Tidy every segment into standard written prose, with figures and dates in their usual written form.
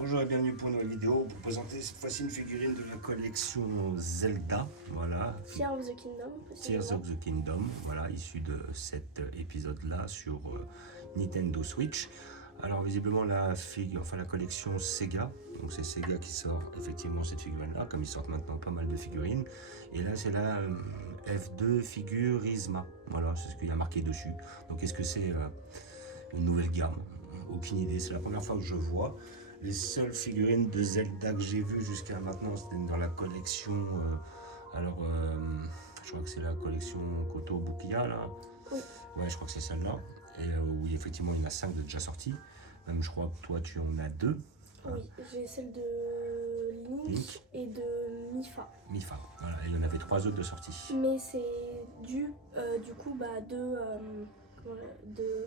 Bonjour et bienvenue pour une nouvelle vidéo pour présenter cette fois-ci une figurine de la collection Zelda, voilà. Tears of the Kingdom. Tears of the Kingdom, voilà, issu de cet épisode-là sur Nintendo Switch. Alors visiblement la collection Sega, donc c'est Sega qui sort effectivement cette figurine-là, comme ils sortent maintenant pas mal de figurines. Et là c'est la F2 Figurisma, voilà, c'est ce qu'il y a marqué dessus. Donc est-ce que c'est une nouvelle gamme? Aucune idée, c'est la première fois que je vois. Les seules figurines de Zelda que j'ai vues jusqu'à maintenant, c'était dans la collection. Je crois que c'est la collection Kotobukiya là. Oui. Ouais, je crois que c'est celle-là. Et oui, effectivement, il y en a 5 de déjà sortis. Même, je crois que toi, tu en as 2. Oui, j'ai celle de Link et de Mifa. Mifa, voilà. Et il y en avait 3 autres de sortie. Mais c'est du coup de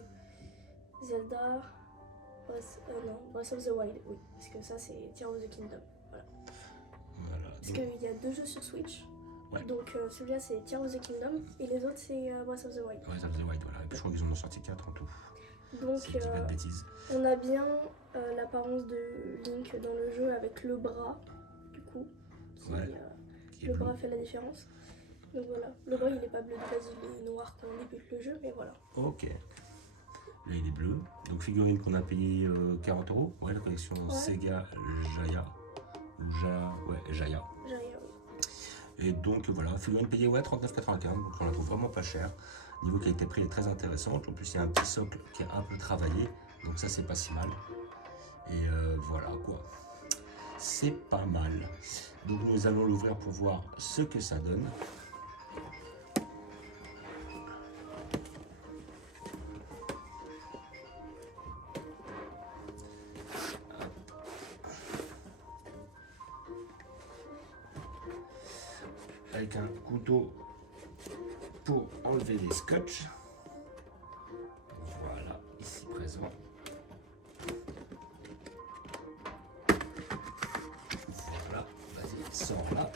Zelda. Breath of the Wild, oui, parce que ça c'est Tears of the Kingdom, voilà. Parce qu'il y a 2 jeux sur Switch, ouais. Donc celui-là c'est Tears of the Kingdom et les autres c'est Breath of the Wild. Breath of the Wild, voilà, et puis je crois qu'ils en ont sorti 4 en tout. Donc si je dis pas de bêtises. On a bien l'apparence de Link dans le jeu avec le bras, du coup, qui le bras fait la différence. Donc voilà, le bras il est pas bleu de base, il est noir quand on débute le jeu, mais voilà. Ok. Là il est bleu, donc figurine qu'on a payé 40 €, ouais, la collection Sega Jaya, Jaya. Jaya, oui. Et donc voilà, figurine payée 39,95 €, donc on la trouve vraiment pas chère. Niveau qualité-prix est très intéressante, en plus il y a un petit socle qui est un peu travaillé, donc ça c'est pas si mal. Et voilà quoi, c'est pas mal. Donc nous allons l'ouvrir pour voir ce que ça donne. Avec un couteau pour enlever les scotch. Voilà, ici présent. Voilà, vas-y, sors là.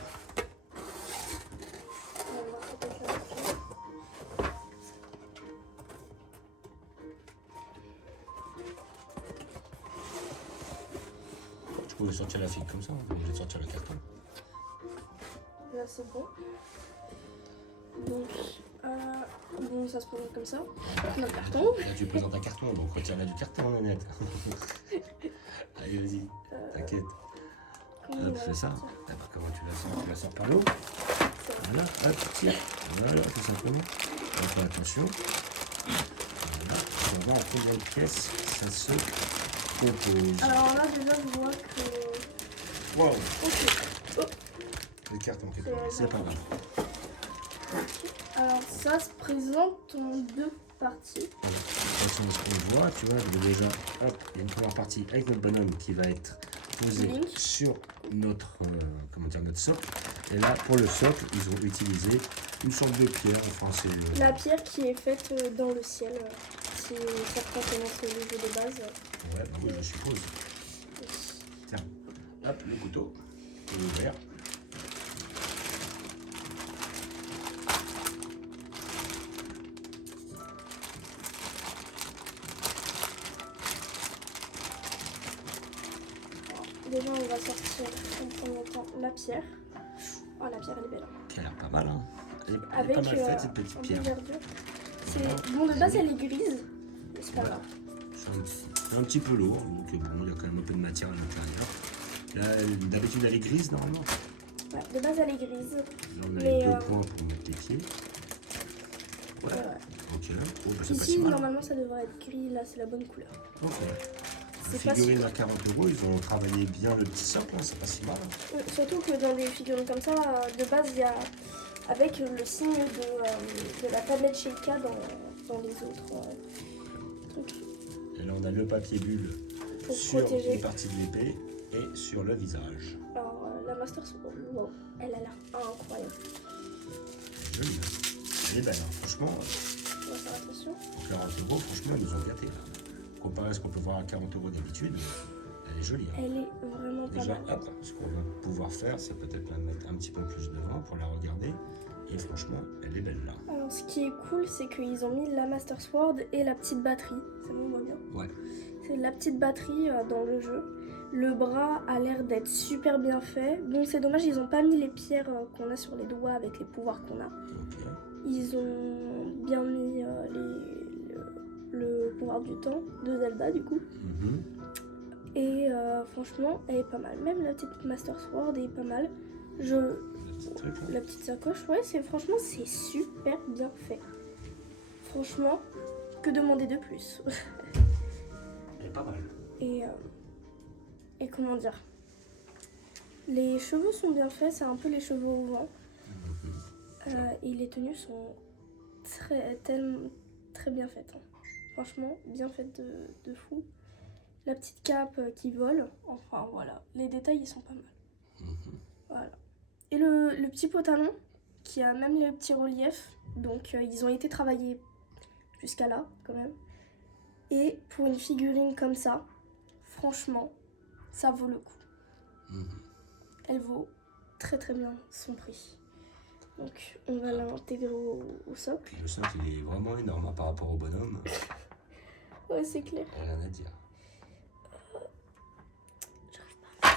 Je pouvais sortir la figue comme ça, on va sortir le carton. Là c'est bon. Donc, bon, ça se présente comme ça. Notre carton. Là tu présentes un carton, donc retire-la du carton, Nanette. Allez, vas-y, t'inquiète. Hop, fais ça. Après, comment tu la sors? Tu la sors par l'eau. Voilà, hop, tiens. Voilà, tout simplement. On fait attention. Voilà, on va voir en combien de pièces ça se compose. Alors là, déjà, je vois que. Wow! Ok. Oh. Le carton qui est tombé, c'est pas grave. Alors ça se présente en 2 parties. De toute façon, ce qu'on voit, tu vois, déjà, hop, il y a une première partie avec notre bonhomme qui va être posé sur notre, notre socle. Et là, pour le socle, ils ont utilisé une sorte de pierre. Enfin, c'est la pierre qui est faite dans le ciel. Si certains connaissent le jeu de base. Ouais, bah oui, je suppose. Tiens, hop, le couteau, il est ouvert. Déjà, on va sortir en premier temps la pierre. Oh, la pierre, elle est belle. Qui a l'air pas mal, hein. Elle est Avec pas mal faite, cette petite pierre. Bon, de base, elle est grise. Mais c'est pas grave. C'est un petit peu lourd, donc bon, il y a quand même un peu de matière à l'intérieur. D'habitude, elle est grise, normalement. Ouais, de base, elle est grise. Là, on a mais 2 points pour mettre les pieds. Ouais. Ok. Oh, bah, ici, pas si mal. normalement, ça devrait être gris. Là, c'est la bonne couleur. Ok. C'est figurines à 40 €, ils ont travaillé bien le petit socle, hein, c'est pas si mal. Hein. Surtout que dans des figurines comme ça, de base, il y a avec le signe de la tablette Sheikah dans les autres trucs. Et là, on a le papier bulle pour sur protéger les parties de l'épée et sur le visage. Alors, la Master Sword, wow, elle a l'air incroyable. Jolie, hein. Elle est belle, hein. Franchement. On va faire attention. Pour 40 €, franchement, ils nous ont gâtés là. Comparé à ce qu'on peut voir à 40 € d'habitude, elle est jolie. Hein. Elle est vraiment pas déjà, mal. hop, ce qu'on va pouvoir faire, c'est peut-être la mettre un petit peu plus devant pour la regarder. Et franchement, elle est belle là. Alors ce qui est cool, c'est qu'ils ont mis la Master Sword et la petite batterie. Ça me voit bien. Ouais. C'est la petite batterie dans le jeu. Le bras a l'air d'être super bien fait. Bon, c'est dommage, ils n'ont pas mis les pierres qu'on a sur les doigts avec les pouvoirs qu'on a. Ok. Ils ont bien mis le pouvoir du temps de Zelda du coup. Et franchement, elle est pas mal. Même la petite Master Sword est pas mal. La petite sacoche, ouais, franchement, c'est super bien fait. Franchement, que demander de plus? Elle est pas mal. Et comment dire? Les cheveux sont bien faits, c'est un peu les cheveux au vent. Et les tenues sont très bien faites. Hein. Franchement, bien faites de fou. La petite cape qui vole, enfin voilà. Les détails, ils sont pas mal. Voilà. Et le petit pantalon, qui a même les petits reliefs. Donc, ils ont été travaillés jusqu'à là, quand même. Et pour une figurine comme ça, franchement, ça vaut le coup. Elle vaut très bien son prix. Donc on va l'intégrer au socle. Puis le socle il est vraiment énorme par rapport au bonhomme. Ouais, c'est clair. Rien à dire. J'arrive pas.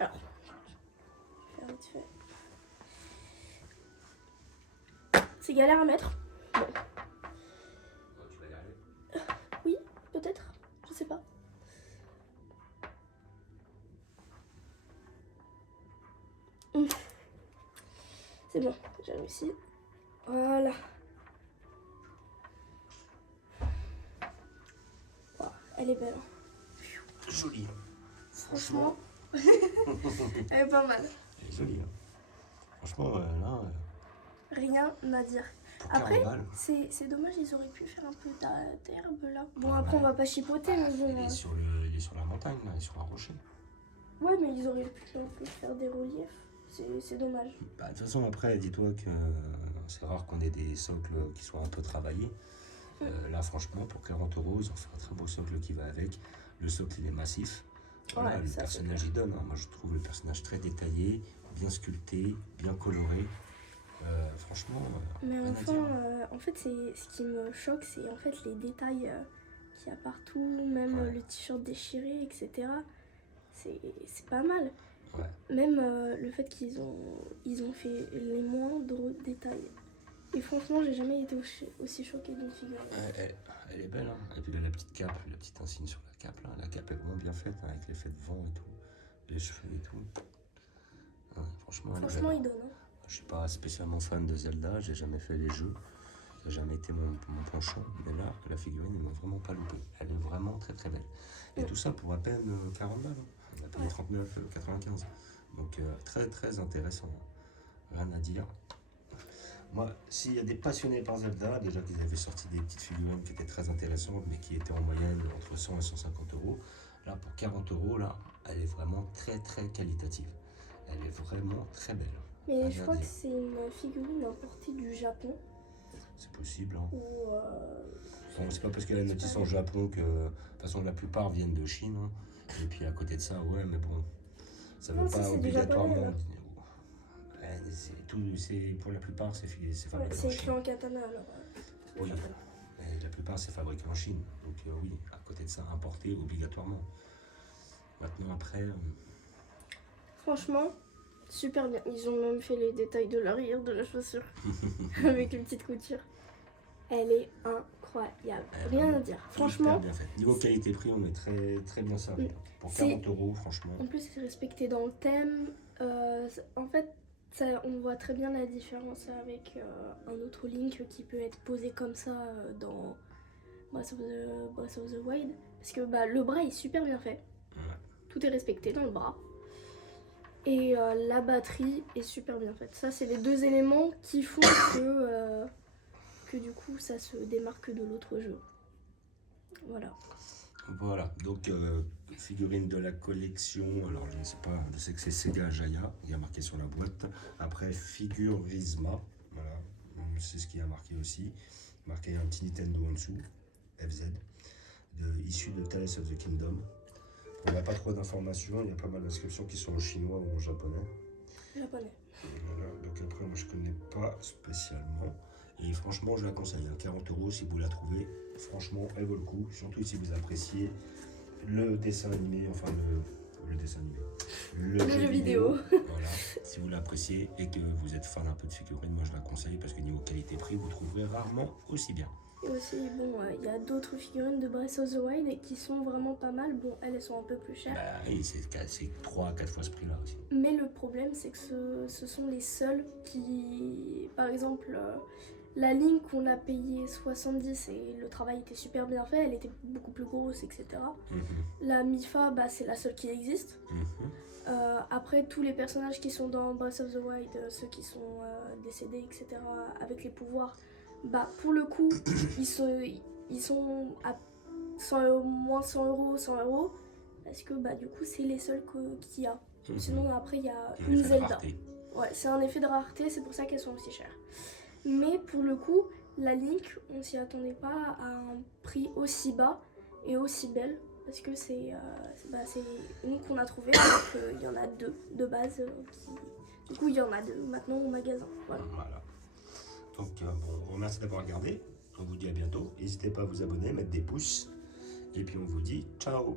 Alors, je vais faire vite fait. C'est galère à mettre. Bon. Tu vas y arriver? Oui, peut-être. Je sais pas. C'est bon, j'ai réussi. Voilà. Oh, elle est belle. Jolie. Franchement. Elle est pas mal. Elle est jolie. Hein. Franchement, là. Rien à dire. Après, c'est dommage, ils auraient pu faire un peu d'herbe là. Bon, après, on va pas chipoter, mais bon. Il est sur la montagne, là, il est sur un rocher. Ouais, mais ils auraient pu un peu faire des reliefs. C'est dommage. Bah, de toute façon, après, dis-toi que c'est rare qu'on ait des socles qui soient un peu travaillés. Là, franchement, pour 40 €, ils ont fait un très beau socle qui va avec. Le socle, il est massif. Voilà, le personnage, il donne. Hein. Moi, je trouve le personnage très détaillé, bien sculpté, bien coloré. Franchement, mais enfin, en fait, ce qui me choque, c'est en fait les détails qu'il y a partout, même le t-shirt déchiré, etc. C'est pas mal. Ouais. Même le fait qu'ils ont fait les moindres détails. Et franchement, j'ai jamais été aussi choquée d'une figurine. Elle est belle, hein. Et puis là, la petite cape, la petite insigne sur la cape, là. La cape est vraiment bien faite, hein, avec l'effet de vent et tout, les cheveux et tout. Ouais, franchement, il donne. Hein. Je suis pas spécialement fan de Zelda, j'ai jamais fait les jeux. Ça n'a jamais été mon penchant. Mais là, la figurine, ils m'ont vraiment pas loupé. Elle est vraiment très belle. Et tout ça pour à peine 40 balles. Hein. On a payé 39,95. Donc très intéressant. Rien à dire. Moi, s'il y a des passionnés par Zelda, déjà qu'ils avaient sorti des petites figurines qui étaient très intéressantes, mais qui étaient en moyenne entre 100 et 150 €. Là, pour 40 €, là, elle est vraiment très qualitative. Elle est vraiment très belle. Mais je crois que c'est une figurine importée du Japon. C'est possible. Hein. Ou bon, c'est pas parce qu'elle a notice en Japon que, de toute façon, la plupart viennent de Chine. Hein. Et puis à côté de ça, ouais, mais bon, ça veut pas obligatoirement. C'est pour la plupart, c'est fabriqué en Chine. C'est écrit en katana alors. Oui, mais la plupart, c'est fabriqué en Chine. Donc oui, à côté de ça, importé obligatoirement. Maintenant, après. Franchement, super bien. Ils ont même fait les détails de l'arrière de la chaussure avec une petite couture. Elle est incroyable. Rien à dire. Franchement. Bien fait. Niveau qualité-prix, on est très bien servi. Pour 40 €, franchement. En plus, c'est respecté dans le thème. En fait, on voit très bien la différence avec un autre Link qui peut être posé comme ça dans Breath of the Wild. Parce que le bras est super bien fait. Ouais. Tout est respecté dans le bras. Et la batterie est super bien faite. Ça, c'est les deux éléments qui font que du coup, ça se démarque de l'autre jeu. Voilà, donc figurine de la collection, alors je ne sais pas, je sais que c'est Sega Jaya, il y a marqué sur la boîte. Après figure Visma, voilà, c'est ce qui a marqué aussi. Marqué un petit Nintendo en dessous, FZ, issu de Tales of the Kingdom. On n'a pas trop d'informations, il y a pas mal d'inscriptions qui sont en chinois ou en japonais. Japonais. Voilà, donc Donc après, moi je connais pas spécialement. Et franchement, je la conseille. À 40 € si vous la trouvez. Franchement, elle vaut le coup. Surtout si vous appréciez le dessin animé, enfin le dessin animé. Le jeu vidéo. Voilà. Si vous l'appréciez et que vous êtes fan un peu de figurines, moi je la conseille parce que niveau qualité-prix, vous trouverez rarement aussi bien. Et aussi, bon, il y a d'autres figurines de Breath of the Wild qui sont vraiment pas mal. Bon, elles sont un peu plus chères. Bah oui, c'est 3 à 4 fois ce prix-là aussi. Mais le problème, c'est que ce sont les seuls qui... Par exemple, la Link, on a payé 70 et le travail était super bien fait. Elle était beaucoup plus grosse, etc. La Mipha, bah, c'est la seule qui existe. Après, tous les personnages qui sont dans Breath of the Wild, ceux qui sont décédés, etc., avec les pouvoirs... Bah, pour le coup, ils sont à 100 moins 100 €, 100 €, parce que bah, du coup, c'est les seuls qu'il y a. Sinon, après, il y a une Zelda. Ouais, c'est un effet de rareté, c'est pour ça qu'elles sont aussi chères. Mais pour le coup, la Link, on s'y attendait pas à un prix aussi bas et aussi belle, parce que c'est une qu'on a trouvée, donc il y en a deux de base. Du coup, il y en a deux maintenant au magasin. Voilà. Donc, on vous remercie d'avoir regardé. On vous dit à bientôt. N'hésitez pas à vous abonner, mettre des pouces. Et puis, on vous dit ciao.